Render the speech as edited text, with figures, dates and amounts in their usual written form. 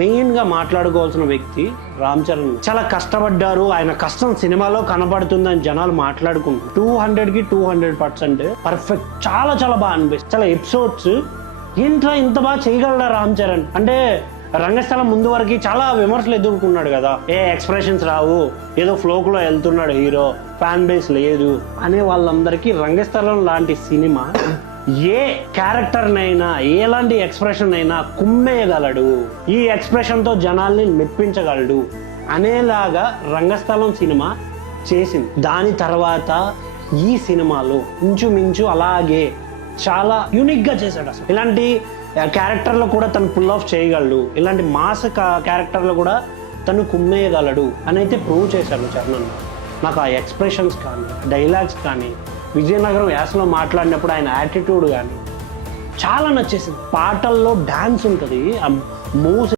Main గా మాట్లాడుకోవాల్సిన వ్యక్తి రామ్ చరణ్. చాలా కష్టపడ్డారు, ఆయన కష్టం సినిమాలో కనబడుతుందని జనాలు మాట్లాడుకుంటారు. 200కి 200% పర్ఫెక్ట్. చాలా చాలా బాగా అనిపిస్తుంది. చాలా ఎపిసోడ్స్ ఏంట్రా ఇంత బాగా చేయగలరా రామ్ చరణ్ అంటే. రంగస్థలం ముందు వరకు చాలా విమర్శలు ఎదుర్కొన్నాడు కదా, ఏ ఎక్స్ప్రెషన్స్ రావు, ఏదో ఫ్లోక్లో వెళ్తున్నాడు హీరో, ఫ్యాన్ బేస్ లేదు అనే వాళ్ళందరికీ రంగస్థలం లాంటి సినిమా ఏ క్యారెక్టర్నైనా ఎలాంటి ఎక్స్ప్రెషన్ అయినా కుమ్మేయగలడు, ఈ ఎక్స్ప్రెషన్తో జనాల్ని మెప్పించగలడు అనేలాగా రంగస్థలం సినిమా చేసింది. దాని తర్వాత ఈ సినిమాలో ఇంచుమించు అలాగే చాలా యూనిక్గా చేశాడు. అసలు ఇలాంటి క్యారెక్టర్లో కూడా తను పుల్ ఆఫ్ చేయగలడు, ఇలాంటి మాస్ క్యారెక్టర్లో కూడా తను కుమ్మేయగలడు అని అయితే ప్రూవ్ చేశాడు చరణ్. నాకు ఆ ఎక్స్ప్రెషన్స్ కానీ, డైలాగ్స్ కానీ, విజయనగరం యాసలో మాట్లాడినప్పుడు ఆయన యాటిట్యూడ్ కానీ చాలా నచ్చేసింది. పాటల్లో డాన్స్ ఉంటుంది, ఆ మూవ్స్